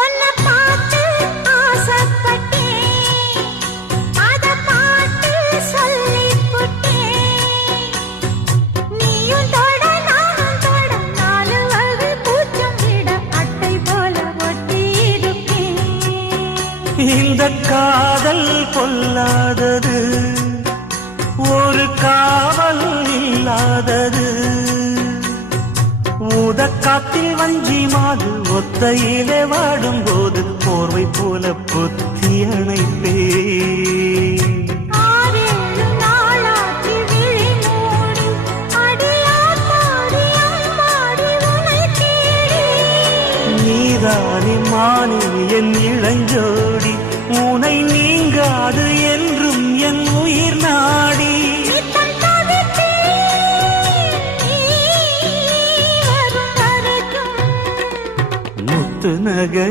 உன்னை பார்த்து ஆசைப்பட்டேன், அத பாட்டு சொல்லிப் புட்டேன். நீயும் தொட நானும் தொட, நாலு வகை பூச்சம் விட அட்டை போல ஒட்டி இருப்பேன். இந்த காதல் பொல்லாதது, ஒரு காவல் இல்லாதது. ஊதக்காத்தில் வஞ்சி மாது ஒத்தையிலே வாடும் போது போர்வை போல பொத்தி அணைப்பே. ஆறேழு நாளாகி விழி மூடி, அடியாத்தாடி அம்மாடி உன்னை தேடி. நீதானே மானே என் இளஞ்சோடி, உனை நீங்காது என்றும் என் உயிர் நாடி. நித்தம் தவித்தேன், நீ வரும் வரைக்கும். முத்து நகை